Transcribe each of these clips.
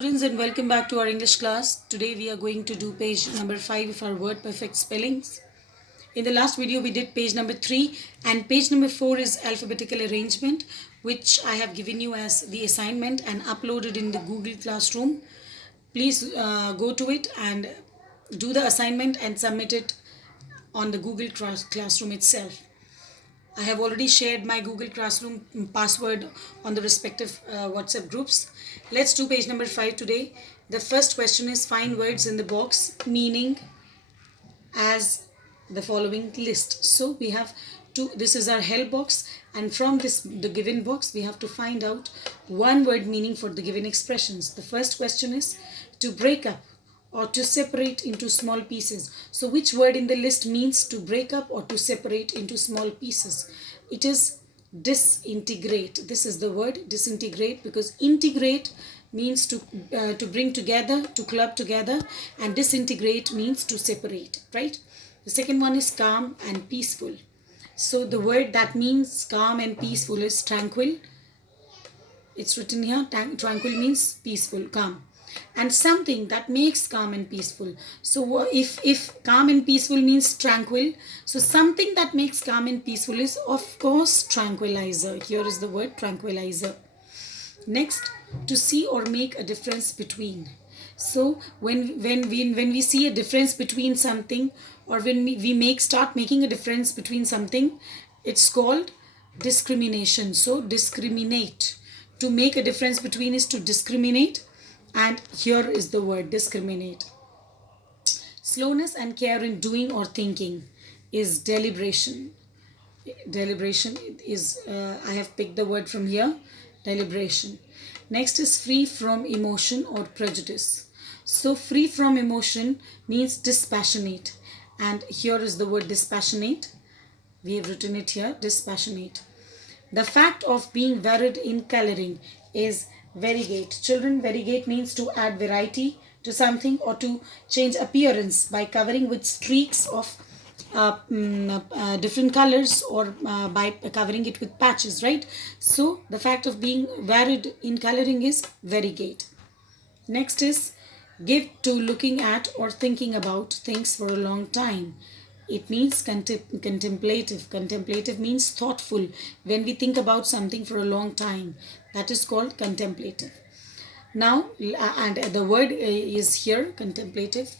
Students, and welcome back to our English class. Today we are going to do page number 5 of our word perfect spellings. In the last video we did page number 3 and page number 4 is alphabetical arrangement, which I have given you as the assignment and uploaded in the Google Classroom. Please go to it and do the assignment and submit it on the Google Classroom itself. I have already shared my Google Classroom password on the respective WhatsApp groups. Let's do page number 5 today. The first question is find words in the box meaning as the following list. So we have to, this is our help box, and from the given box we have to find out one word meaning for the given expressions. The first question is to break up or to separate into small pieces. So which word in the list means to break up or to separate into small pieces? It is disintegrate. This is the word disintegrate, because integrate means to bring together, to club together, and disintegrate means to separate, right? The second one is calm and peaceful. So the word that means calm and peaceful is tranquil. It's written here, tranquil means peaceful, calm. And something that makes calm and peaceful. So if calm and peaceful means tranquil, so something that makes calm and peaceful is of course tranquilizer. Here is the word tranquilizer. Next, to see or make a difference between. So when we see a difference between something, or when we start making a difference between something, it's called discrimination. So discriminate. To make a difference between is to discriminate. And here is the word discriminate. Slowness and care in doing or thinking is deliberation. Deliberation is, I have picked the word from here, deliberation. Next is free from emotion or prejudice. So free from emotion means dispassionate. And here is the word dispassionate. We have written it here, dispassionate. The fact of being varied in coloring is variegate. Children, variegate means to add variety to something or to change appearance by covering with streaks of different colors, or by covering it with patches, right? So the fact of being varied in coloring is variegate. Next is give to looking at or thinking about things for a long time. It means contemplative. Contemplative means thoughtful. When we think about something for a long time, that is called contemplative. Now, and the word is here, contemplative.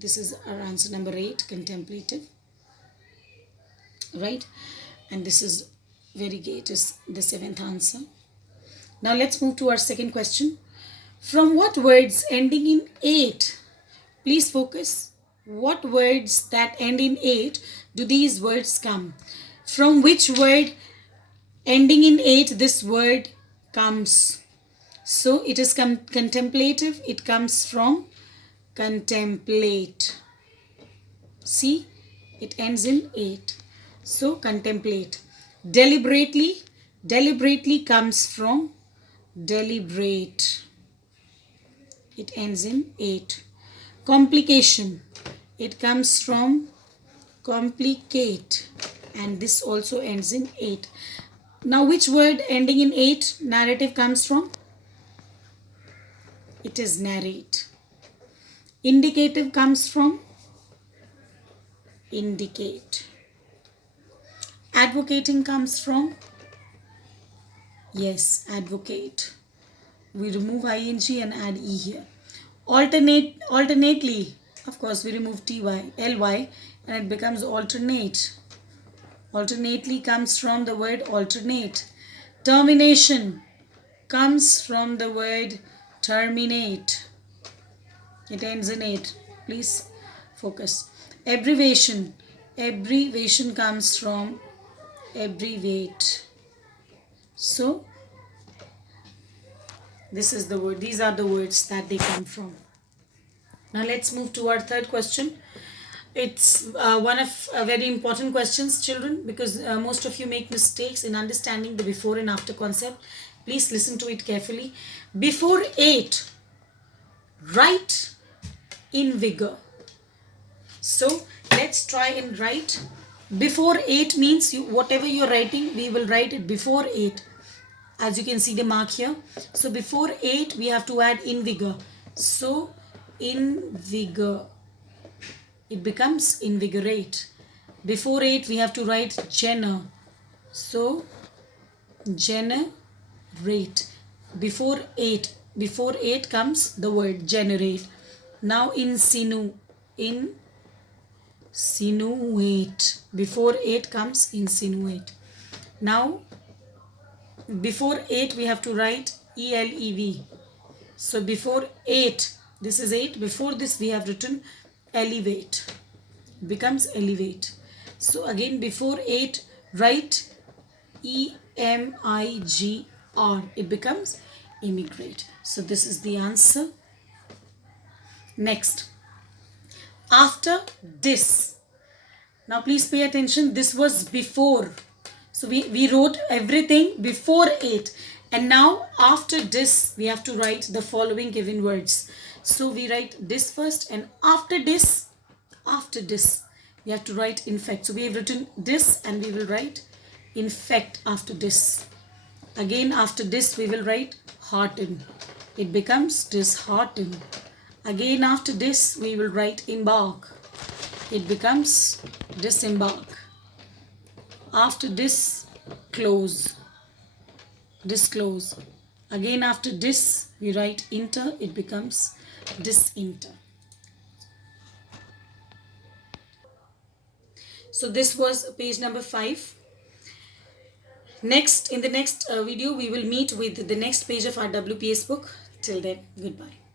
This is our answer number 8, contemplative. Right? And this is variegate is the 7th answer. Now let's move to our second question. From what words ending in 8? Please focus. What words that end in 8 do these words come? From which word ending in 8 this word comes? So it is contemplative. It comes from contemplate. See, it ends in 8. So contemplate. Deliberately. Deliberately comes from deliberate. It ends in 8. Complication. It comes from complicate, and this also ends in 8. Now which word ending in 8 narrative comes from? It is narrate. Indicative comes from indicate. Advocating comes from, yes, advocate. We remove ing and add e here. Alternately, of course we remove ty, ly, and it becomes alternate. Alternately comes from the word alternate. Termination comes from the word terminate. It ends in 8. Please focus. Abbreviation. Abbreviation comes from abbreviate. So this is the word. These are the words that they come from. Now let's move to our third question. It's one of very important questions, children, because most of you make mistakes in understanding the before and after concept. Please listen to it carefully. Before 8, write in vigor. So let's try and write. Before 8 means whatever you're writing, we will write it before 8. as you can see the mark here. So before 8 we have to add in vigor. So in vigor, it becomes invigorate. Before 8 we have to write gener. So generate. Before 8 comes the word generate. Now insinuate. Before 8 comes insinuate. Now before 8 we have to write elev. So before 8, this is 8, before this we have written elevate. It becomes elevate. So again before 8 write EMIGR. It becomes immigrate. So this is the answer. Next, after this. Now please pay attention. This was before. So we wrote everything before 8. And now after this we have to write the following given words. So we write this first, and after this we have to write infect. So we have written this and we will write infect after this. Again after this we will write hearten. It becomes dishearten. Again after this we will write embark. It becomes disembark. After this, close. Disclose. Again after this we write inter. It becomes disinter. So this was page number 5. Next, in the next video we will meet with the next page of our WPS book. Till then, goodbye.